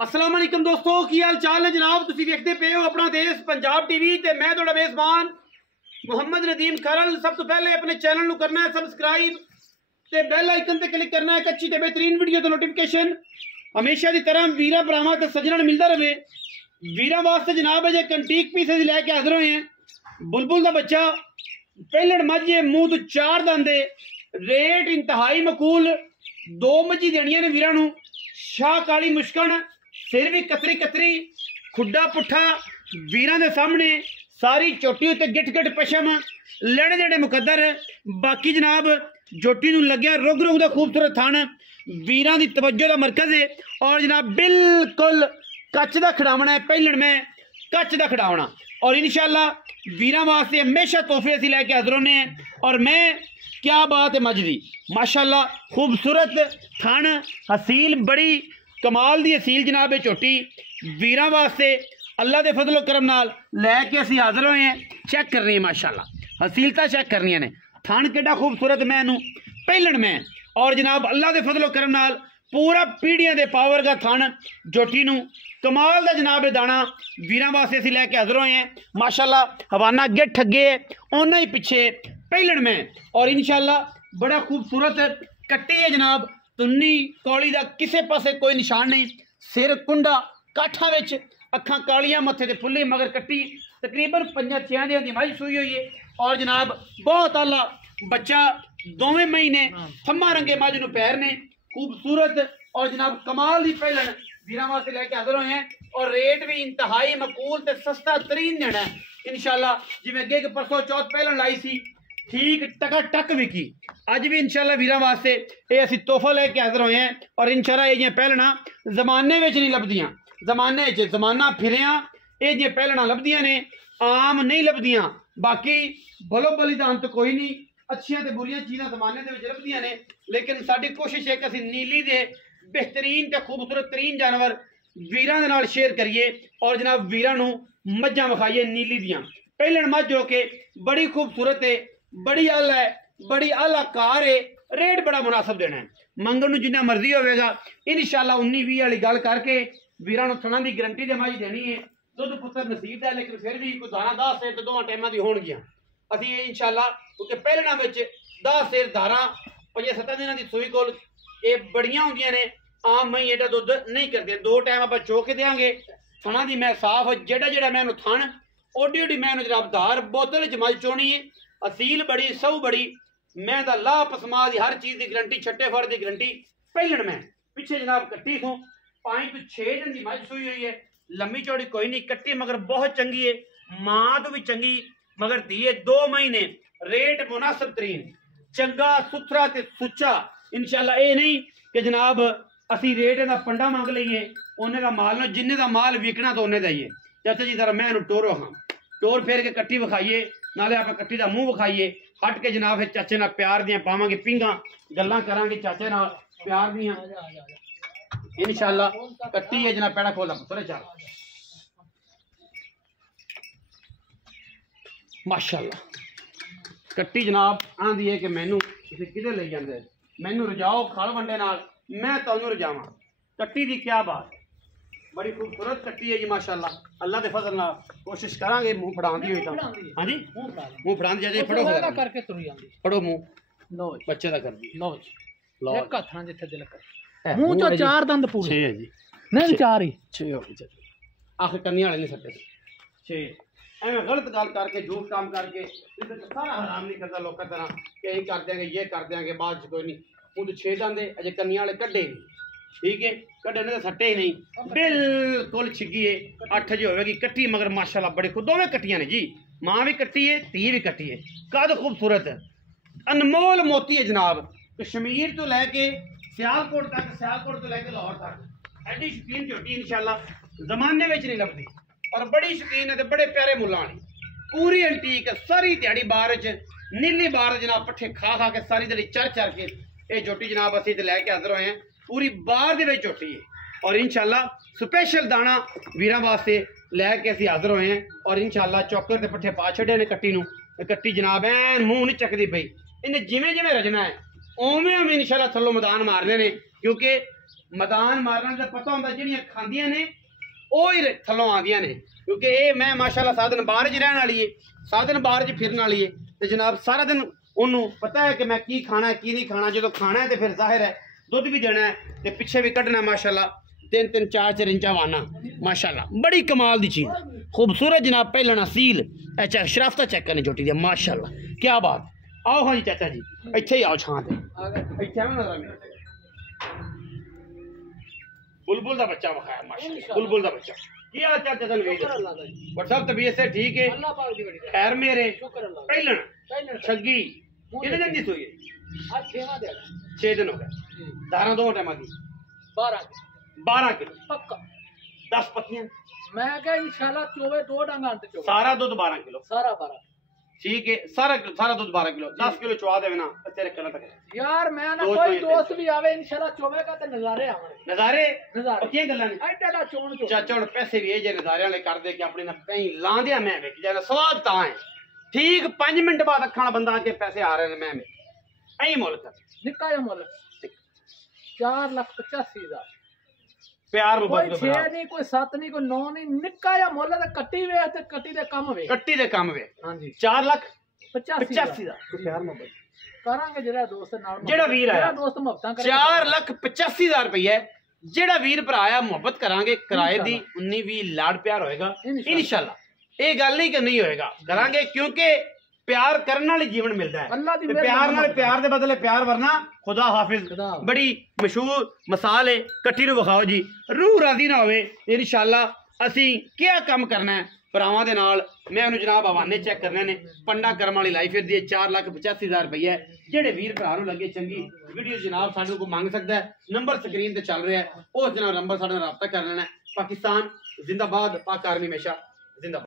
अस्सलाम वालेकुम दोस्तों, की हाल चाल है जनाब। तुसीं वेखदे पे हो अपना देश पंजाब टीवी ते मैं तुहाडा मेज़बान मुहम्मद नदीम खरल। सब तो पहले अपने चैनल नूं करना है सबसक्राइब ते बेल आइकन ते क्लिक करना है एक अच्छी ते बेहतरीन वीडियो दा नोटिफिकेशन हमेशा की तरह वीरा भरावां ते सज्जणां नूं मिलदा रहे। वीरां वास्ते जनाब अजे कंटीक पीसेस लैके हाज़र होए हैं। बुलबुल दा बच्चा पहलड़ मझे मूँह तो 4 दंदे रेट इंतहाई मकूल 2 मझी देनियां ने वीरां नूं। शाह काली मुश्कन सिर भी कतरी कतरी खुड्डा पुट्ठा वीरां दे सामने सारी चोटी उत्ते गिठ गिठ पशम लेने देने मुकद्दर। बाकी जनाब जोटी नूं लग्या रुग रुग दा खूबसूरत थान वीरां दी तवज्जो दा मरकज है। और जनाब बिल्कुल कच दा खिडावना है, पहलड़ में कच दा खिडावना। और इंशाअल्लाह वीरां वास्ते हमेशा तोहफे असीं लैके हाज़र होने हैं। और मैं क्या बात है मज दी माशाअल्लाह खूबसूरत थान हसील बड़ी कमाल दी हसील जनाब है झोटी वीरां वास्ते अल्लाह दे फजलो करम नाल लैके असीं हाज़र होए हैं। चेक कर रही है माशाअल्लाह हसीलता चेक करनी ने थान केड़ा खूबसूरत मैनू पहलड़ में। और जनाब अल्लाह दे फजलो करम नाल पूरा पीढ़ियां दे पावर का थान जोटी नू कमाल दा जनाब दाना वीरां वास्ते असीं लैके हाज़र होए हैं माशाअल्लाह। हवाना अगे ठगे उन्ना ही पिछे पहलड़ में। और इंशाअल्लाह बड़ा खूबसूरत कट्टी है जनाब तुन्नी कौली दा किसे पासे कोई निशान नहीं। सिर कुंडा काठा विच अखां कालियां मत्थे ते फुल्ली मगर कट्टी तकरीबन 5-6 दिन दी मझ सूई हुई है। और जनाब बहुत आला बच्चा 2 महीने थम्मा रंगे मझ नूं पैर ने खूबसूरत। और जनाब कमाल दी पहलण वीरां वास्ते लैके हाज़र होए हैं। और रेट भी इंतहाई मकूल ते सस्ता तरीन देना है इंशाअल्लाह। जिवें अगे परसों चौथ पहलण लाई सी ठीक टका टक विकी अज भी इंशाअल्लाह वीरां वास्ते ये असीं तोहफा लैके हाज़र होए हैं। और इंशाअल्लाह ये पहलणा जमाने विच नहीं लभदियां, जमाने च जमाना फिरिया ये पहलणा लभदियां ने आम नहीं लभदियां। बाकी बलो बलिदान तो कोई नहीं, अच्छियां ते बुरियां चीज़ां जमाने दे विच लभदियां ने। लेकिन साडी कोशिश है कि असीं नीली दे बेहतरीन ते खूबसूरत तरीन जानवर वीरां दे नाल शेयर करिए। और जनाब वीरां नूं मझां विखाइए नीली दियां पहलण मझ हो के बड़ी खूबसूरत है, बड़ी आला है, बड़ी आला कार है। रेट बड़ा मुनासिब देना है मंगण नूं जिन्ना मर्जी होवेगा इंशाअल्लाह 19-20 वाली गल करके वीरां नूं थणां दी गारंटी दे मझ देनी है। दुध पुत्तर नसीब है लेकिन फिर भी कोई दाना 10 सेर तो 2 टाइमां दी होणगियां असीं इंशाअल्लाह क्योंकि पहलणा विच 10 सेर धारा 5-7 दिनां दी सूई कोल ये बड़ियां होंदियां ने। आम मई एडा दुध नहीं करदे 2 टाइम आपां चो के देंगे। थणा दी मैं साफ जेड़ा मैं थण ओडी ओडी मैं जनाब धार बोतल च मझ चोनी है। असील बड़ी सऊ बड़ी मैं दा ला पसमा दी हर चीज़ की गारंटी छट्टे फड़ की गारंटी पहलण में। पिछे जनाब कट्टी थूं 5-6 दिन की मझ सूई हुई है। लम्बी चौड़ी कोई नहीं कट्टी मगर बहुत चंगी है, मां तो भी चंगी मगर धी है 2 महीने। रेट मुनासिब तरीन चंगा सुथरा ते सुच्चा इंशाअल्लाह। ये नहीं कि जनाब असी रेट का पंडा मंग लीए उन्ने का माल ना जिन्ने का माल विकना तो उन्ने का ही है। जैसे जी जरा मैं टोरो हाँ टोर फेर के कट्टी विखाइए नाले आप कट्टी का मुँह विखाइए हट के जनाब फिर चाचे नाल प्यार दियां पावांगे पिंगा गल्लां करांगे चाचे नाल प्यार दियां इंशाअल्लाह। कट्टी है जनाब पैड़ा खोला पुत्तर चल माशाअल्लाह। कट्टी जनाब आंदी है कि मैनू तुसीं किधर ले जांदे मैनू रजाओ खल वंडे नाल मैं तुहानू रजावां। कट्टी दी क्या बात बड़ी खूबसूरत कट्टी है जी माशाअल्लाह। अल्लाह के फजल नाल कोशिश करांगे मुंह फड़ाउण दी होई तां हां जी मुंह फड़ाउण दी फड़ो करके तुरी आंदी फड़ो मुंह लो बच्चे दा कर दी लो लो एक हत्थ नाल जिथे दिल कर मुंह चो 4 दंद पूरे 6 है जी नहीं 4 ही 6 हो गए आखिर कन्नी वाले नहीं सटे 6 एवं गलत गल करके झूठ काम करके सारा हराम नहीं करता लोग तरह कि यही कर देंगे ये कर देंगे बाद कोई नहीं। मुँह तो 6 दंद अजे कन्नी वाले कड्डे ठीक है कड्डे ने सट्टे ही नहीं बिल्कुल छिगी है 8 जो होगी कट्टी मगर माशाल्लाह बड़े खुद दोवें कट्टियां ने जी माँ भी कट्टी है धी भी कट्टी है। कद खूबसूरत है अनमोल मोती है जनाब कश्मीर तो लैके सियालकोट तक सियालकोट तो लैके लाहौर तक एडी शौकीन झोटी इंशाअल्लाह जमाने में नहीं लभदी। और बड़ी शौकीन है तो बड़े प्यारे मुल्लां वाली पूरी एंटीक सारी दिहाड़ी बार च नीली बार जनाब पट्ठे खा खा के सारी दिहाड़ी चढ़ के ये झोटी जनाब असीं ते लैके हाज़र होए हैं पूरी बार दे विच झोटी है। और इंशाअल्लाह स्पेशल दाना वीरां वास्ते लैके असीं हाज़र होए हैं। और इंशाअल्लाह चौकर के पट्ठे पा छड्डे ने कट्टी नूं कट्टी जनाब ऐन मूँह नहीं चकदी पई इन्हें जिवें जिवें रजना है उवें उवें इंशाअल्लाह थल्लों मैदान मारने ने क्योंकि मैदान मारने का पता होंगे जिहड़ियां खांदियां ने ਉਹ ਹੀ ਥੱਲੋਂ ਆਉਂਦੀਆਂ ਨੇ ਕਿਉਂਕਿ ਇਹ ਮੈਂ ਮਾਸ਼ਾਅੱਲਾ ਸਾਰਾ ਦਿਨ ਬਾਹਰ 'ਚ ਰਹਿਣ ਵਾਲੀ ਏ ਸਾਰਾ ਦਿਨ ਬਾਹਰ 'ਚ ਫਿਰਨ ਵਾਲੀ ਏ ਤੇ ਜਨਾਬ ਸਾਰਾ ਦਿਨ ਉਹਨੂੰ ਪਤਾ ਹੈ ਕਿ ਮੈਂ ਕੀ ਖਾਣਾ ਕੀ ਨਹੀਂ ਖਾਣਾ ਜਦੋਂ ਖਾਣਾ ਹੈ ਤੇ ਫਿਰ ਜ਼ਾਹਿਰ ਹੈ ਦੁੱਧ ਵੀ ਦੇਣਾ ਹੈ ਤੇ ਪਿੱਛੇ ਵੀ ਕੱਢਣਾ ਮਾਸ਼ਾਅੱਲਾ 3-3 4-4 इंचा वाना माशाल्लाह बड़ी कमाल दी चीज़ खूबसूरत जनाब पहलन असील अच्छा शराफता चेक करने छोटी दी माशाल्लाह क्या बात आओ हाँ जी चाचा जी इत्थे ही आओ छां ते इत्थे आओ नजर बुलबुल दा बच्चा वखाया माशाल्लाह बुलबुल दा बच्चा की हाल चाल चाचा ने व्हाट्सएप तबीयत से ठीक है अल्लाह पाक दी बड़ी खैर मेरे पहलन छगी कितने दिन दी सोई आज 6 दिन हो गए धारा 2 टाइम की 12 किलो पक्का 10 पत्तियां मैं क्या इंशाल्लाह चोवे 2 डंगा अंत चोवे सारा दूध 12 किलो सारा 12 ठीक है सारा दूध 12 किलो 10 किलो चुवा देवे ना तेरे करना तक यार मैं ना कोई दोस्त भी आवे इंशाल्लाह चोवे का ते नजारे आवे नजारे पक्कियां गल्लां ने एडा चोण चो चाचा हुन पैसे भी जे नजारे वाले कर दे कि अपने ना पई लांदिया मैं वेख जाना स्वाद ता है ठीक 5 मिनट बाद अखां बंदा के पैसे आ रहे ने मैं ऐ मुल कर निक्का या मुल 4,85,000 प्यार कोई मुहब्बत 6 नहीं कोई 7 नहीं कोई 9 नहीं निक्का या मुल ते कट्टी वे ते कट्टी दे कम वे कट्टी दे काम वे हां जी 4,85,000 दा प्यार मोहब्बत करांगे जेड़ा दोस्त नाल जेड़ा वीर आया दोस्त मोहब्बतां करे 4,85,000 रुपया जेड़ा वीर भरा आया मोहब्बत करांगे किराए दी 19-20 लाड़ प्यार होएगा इंशाल्लाह ये गल नहीं कि नहीं होएगा करांगे क्योंकि प्यार करने वाली जीवन मिलता है प्यार नाल प्यार दे बदले प्यार वरना खुदा हाफिज बड़ी मशहूर मिसाल है कट्टी नूं विखाओ जी रूह राजी ना होवे इंशाल्लाह असी क्या काम करना है भरावां दे नाल मैं उन्हें जनाब हवाने चेक करने ने पंडा कर्म वाली लाइफ दी 4,85,000 रुपया जेड़े वीर भरा नूं लगे चंगी वीडियो जनाब साडे को मंग सकदा है नंबर स्क्रीन ते चल रहा है उस जनाब नंबर साडे नाल राबता कर लेना है पाकिस्तान जिंदाबाद पाक आर्मी हमेशा जिंदाबाद।